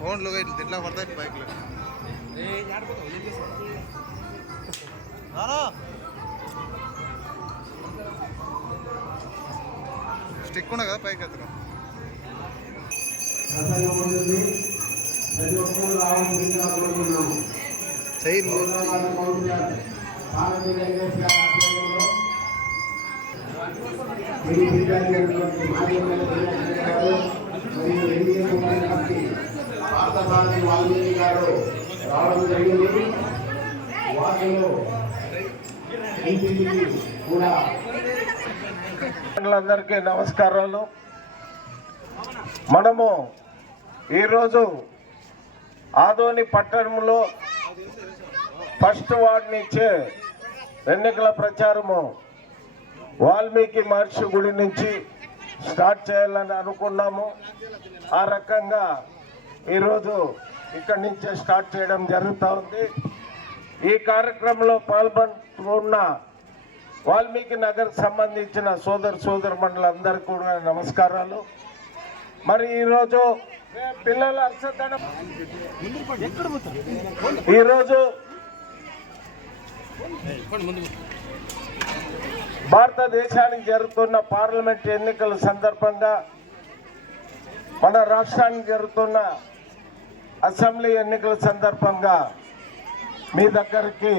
ఫోన్లు ఇట్లా పడతాయి బైక్లో స్టిక్ ఉన్నా కదా పైకి ఎత్తడం వాల్మీకి గారు రావడం జరిగింది. వాటిలో కూడా అందరికీ నమస్కారాలు. మనము ఈరోజు ఆదోని పట్టణంలో ఫస్ట్ వార్డు నుంచే ఎన్నికల ప్రచారము వాల్మీకి మహర్షి గుడి నుంచి స్టార్ట్ చేయాలని అనుకున్నాము. ఆ రకంగా ఈరోజు ఇక్కడి నుంచే స్టార్ట్ చేయడం జరుగుతూ ఉంది. ఈ కార్యక్రమంలో పాల్గొంటున్న వాల్మీకి నగర్ సంబంధించిన సోదరులందరికీ కూడా నమస్కారాలు. మరి ఈరోజు పిల్లల అర్చదనం ఈరోజు భారతదేశానికి జరుగుతున్న పార్లమెంట్ ఎన్నికల సందర్భంగా మన రాష్ట్రానికి జరుగుతున్న అసెంబ్లీ ఎన్నికల సందర్భంగా మీ దగ్గరికి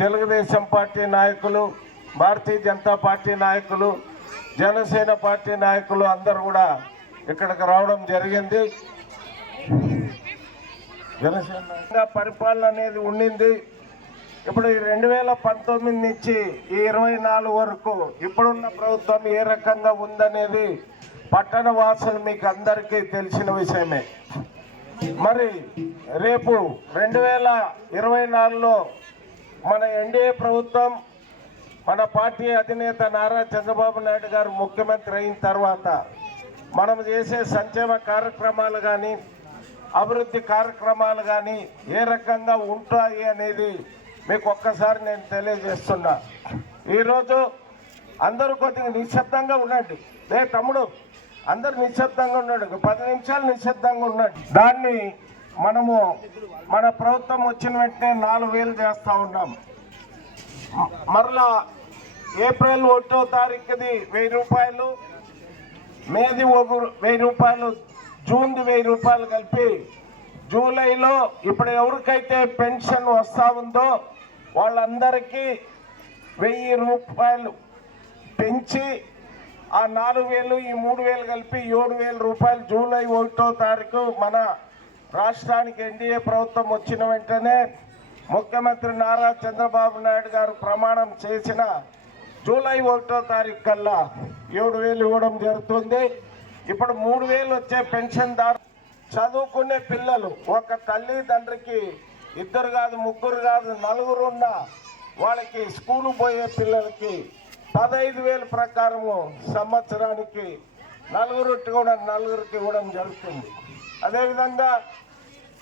తెలుగుదేశం పార్టీ నాయకులు, భారతీయ జనతా పార్టీ నాయకులు, జనసేన పార్టీ నాయకులు అందరూ కూడా ఇక్కడికి రావడం జరిగింది. జనసేన పరిపాలన అనేది ఉండింది. ఇప్పుడు ఈ 2019 నుంచి ఈ 24 వరకు ఇప్పుడున్న ప్రభుత్వం ఏ రకంగా ఉందనేది పట్టణ వాసులు మీకు అందరికీ తెలిసిన విషయమే. మరి రేపు 2024లో మన ఎన్డీఏ ప్రభుత్వం, మన పార్టీ అధినేత నారా చంద్రబాబు నాయుడు గారు ముఖ్యమంత్రి అయిన తర్వాత మనం చేసే సంక్షేమ కార్యక్రమాలు కానీ, అభివృద్ధి కార్యక్రమాలు కానీ ఏ రకంగా ఉంటాయి అనేది మీకు ఒక్కసారి నేను తెలియజేస్తున్నా. ఈరోజు అందరూ కొద్దిగా నిశ్శబ్దంగా ఉండండి. తమ్ముడు అందరు నిశ్శబ్దంగా ఉన్నాడు, 10 నిమిషాలు నిశ్శబ్దంగా ఉన్నాడు. దాన్ని మనము మన ప్రభుత్వం వచ్చిన వెంటనే 4,000 చేస్తూ ఉన్నాం. మరలా ఏప్రిల్ 1వ తారీఖుది 1000 రూపాయలు, మేది 1000 రూపాయలు, జూన్ది 1000 రూపాయలు కలిపి జూలైలో ఇప్పుడు ఎవరికైతే పెన్షన్ వస్తూ ఉందో వాళ్ళందరికీ 1000 రూపాయలు పెంచి ఆ 4,000 ఈ 3,000 కలిపి 7,000 రూపాయలు జూలై 1వ తారీఖు మన రాష్ట్రానికి ఎన్డీఏ ప్రభుత్వం వచ్చిన వెంటనే ముఖ్యమంత్రి నారా చంద్రబాబు నాయుడు గారు ప్రమాణం చేసిన జూలై 1వ తారీఖు కల్లా 7,000 ఇవ్వడం జరుగుతుంది. ఇప్పుడు 3,000 వచ్చే పెన్షన్దారు చదువుకునే పిల్లలు, ఒక తల్లిదండ్రికి 2 కాదు 3 కాదు 4 ఉన్న వాళ్ళకి స్కూలు పోయే పిల్లలకి 15,000 ప్రకారము సంవత్సరానికి 4 కూడా 4కి ఇవ్వడం జరుగుతుంది. అదేవిధంగా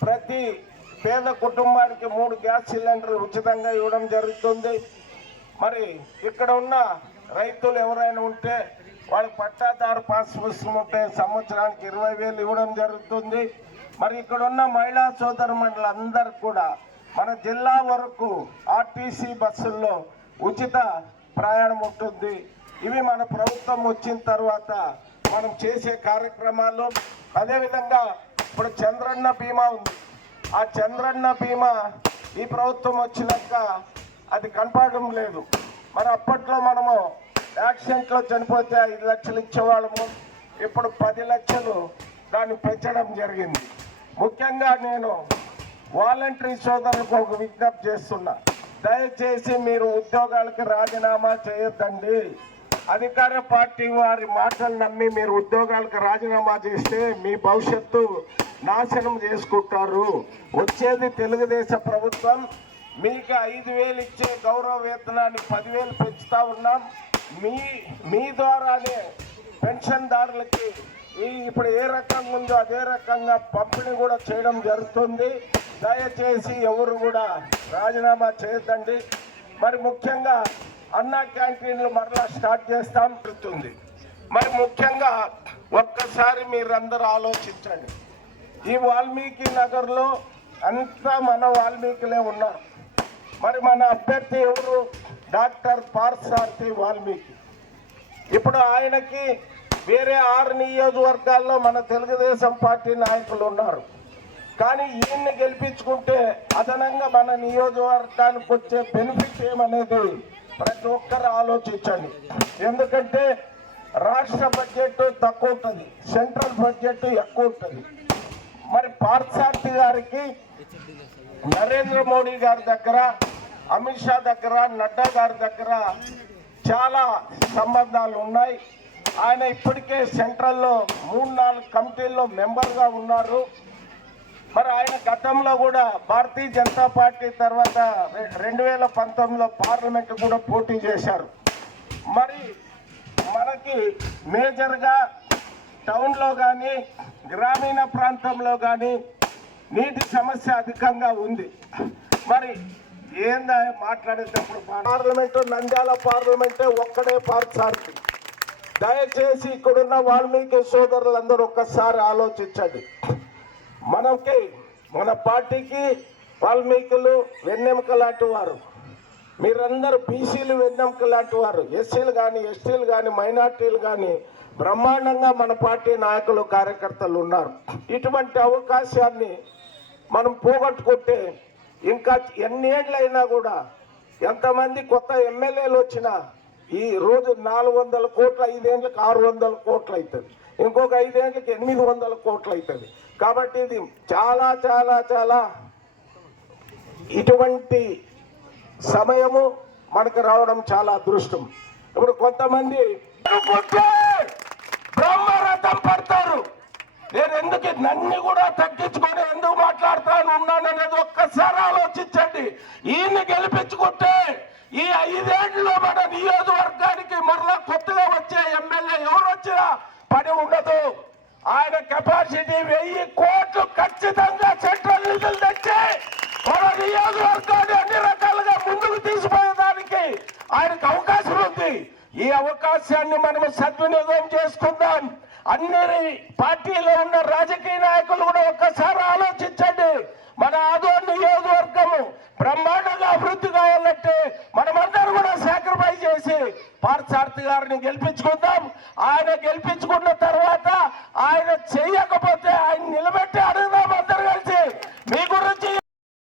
ప్రతి పేద కుటుంబానికి 3 గ్యాస్ సిలిండర్లు ఉచితంగా ఇవ్వడం జరుగుతుంది. మరి ఇక్కడ ఉన్న రైతులు ఎవరైనా ఉంటే వాళ్ళకి పట్టాదారు పాస్ పుస్తకం ఉంటే సంవత్సరానికి 20,000 ఇవ్వడం జరుగుతుంది. మరి ఇక్కడ ఉన్న మహిళా సోదరుమణులందరికీ కూడా మన జిల్లా వరకు ఆర్టీసీ బస్సుల్లో ఉచిత ప్రయాణం ఉంటుంది. ఇవి మన ప్రభుత్వం వచ్చిన తర్వాత మనం చేసే కార్యక్రమాలు. అదేవిధంగా ఇప్పుడు చంద్రన్న బీమా ఉంది. ఆ చంద్రన్న బీమా ఈ ప్రభుత్వం వచ్చినాక అది కనపడడం లేదు. మరి అప్పట్లో మనము యాక్సిడెంట్లో చనిపోతే 5 లక్షలు ఇచ్చేవాళ్ళము, ఇప్పుడు 10 లక్షలు దాన్ని పెంచడం జరిగింది. ముఖ్యంగా నేను వాలంటరీ సోదరులకు ఒక విజ్ఞప్తి చేస్తున్నా, దయచేసి మీరు ఉద్యోగాలకి రాజీనామా చేయొద్దండి. అధికార పార్టీ వారి మాటలు నమ్మి మీరు ఉద్యోగాలకు రాజీనామా చేస్తే మీ భవిష్యత్తు నాశనం చేసుకుంటారు. వచ్చేది తెలుగుదేశం ప్రభుత్వం. మీకు 5,000 ఇచ్చే గౌరవ వేతనాన్ని 10,000 పెంచుతా ఉన్నాం. మీ ద్వారానే పెన్షన్దారులకి ఇప్పుడు ఏ రకంగా ఉందో అదే రకంగా పంపిణీ కూడా చేయడం జరుగుతుంది. దయచేసి ఎవరు కూడా రాజీనామా చేయొద్దండి. మరి ముఖ్యంగా అన్నా క్యాంటీన్లు మరలా స్టార్ట్ చేస్తాం జరుగుతుంది. మరి ముఖ్యంగా ఒక్కసారి మీరందరూ ఆలోచించండి. ఈ వాల్మీకి నగర్లో అంతా మన వాల్మీకిలే ఉన్నారు. మరి మన అభ్యర్థి ఎవరు? డాక్టర్ పార్థసారథి వాల్మీకి. ఇప్పుడు ఆయనకి వేరే 6 నియోజకవర్గాల్లో మన తెలుగుదేశం పార్టీ నాయకులు ఉన్నారు. కానీ ఈయన్ని గెలిపించుకుంటే అదనంగా మన నియోజకవర్గానికి వచ్చే బెనిఫిట్ ఏమనేది ప్రతి ఒక్కరు ఆలోచించండి. ఎందుకంటే రాష్ట్ర బడ్జెట్ తక్కువ ఉంటుంది, సెంట్రల్ బడ్జెట్ ఎక్కువ ఉంటుంది. మరి పార్థసారథి గారికి నరేంద్ర మోడీ గారి దగ్గర, అమిత్ షా దగ్గర, నడ్డా గారి దగ్గర చాలా సంబంధాలు ఉన్నాయి. ఆయన ఇప్పటికే సెంట్రల్లో 3-4 కమిటీల్లో మెంబర్గా ఉన్నారు. మరి ఆయన గతంలో కూడా భారతీయ జనతా పార్టీ తర్వాత 2019లో పార్లమెంట్ కూడా పోటీ చేశారు. మరి మనకి మేజర్గా టౌన్లో కానీ గ్రామీణ ప్రాంతంలో కానీ నీటి సమస్య అధికంగా ఉంది. మరి ఏందా మాట్లాడేటప్పుడు పార్లమెంటు, నంద్యాల పార్లమెంటే ఒక్కడే పార్థసారథి. దయచేసి ఇక్కడున్న వాల్మీకి సోదరులందరూ ఒక్కసారి ఆలోచించండి. మన పార్టీకి వాల్మీకులు వెన్నెముక లాంటి వారు. మీరందరూ బీసీలు వెన్నెముక లాంటి వారు. ఎస్సీలు కానీ, ఎస్టీలు కానీ, మైనార్టీలు కానీ బ్రహ్మాండంగా మన పార్టీ నాయకులు, కార్యకర్తలు ఉన్నారు. ఇటువంటి అవకాశాన్ని మనం పోగొట్టుకుంటే ఇంకా ఎన్ని ఏళ్ళైనా కూడా, ఎంతమంది కొత్త ఎమ్మెల్యేలు వచ్చినా ఈ రోజు 400 కోట్లు, 5 ఏళ్ళకి 600 కోట్లు అవుతుంది, ఇంకొక 5 ఏళ్ళకి 800 కోట్లు అవుతుంది. కాబట్టి ఇది చాలా చాలా చాలా ఇటువంటి సమయము మనకు రావడం చాలా అదృష్టం. ఇప్పుడు కొంతమంది బ్రహ్మరథం పడతారు. నేను ఎందుకు నన్ను కూడా తగ్గించుకొని ఎందుకు మాట్లాడుతాను ఉన్నాననేది ఒక్కసారి ఆలోచించండి. ఈయన్ని గెలిపించుకుంటే ఈ 5 ఏళ్లలో మన నియోజకవర్గానికి మరలా కొత్తగా వచ్చే ఎమ్మెల్యే ఎవరు వచ్చినా పని ఉండదు. ఆయన కెపాసిటీ 1000 కోట్లు ఖచ్చితంగా సెంట్రల్ నిధులు తెచ్చి మన నియోజకవర్గాన్ని అన్ని రకాలుగా ముందుకు తీసుకుపోయేదానికి ఆయనకు అవకాశం ఉంది. ఈ అవకాశాన్ని మనం సద్వినియోగం చేసుకుందాం. అన్ని పార్టీలో ఉన్న రాజకీయ నాయకులు కూడా ఒక్కసారి ఆలోచించండి. మన ఆదోని నియోజకవర్గము బ్రహ్మాండంగా అభివృద్ధి కావాలంటే మనమందరూ కూడా సాక్రిఫైస్ చేసి పార్థసారథి గారిని గెలిపించుకుందాం. ఆయన గెలిపించుకున్న తర్వాత ఆయన చేయకపోతే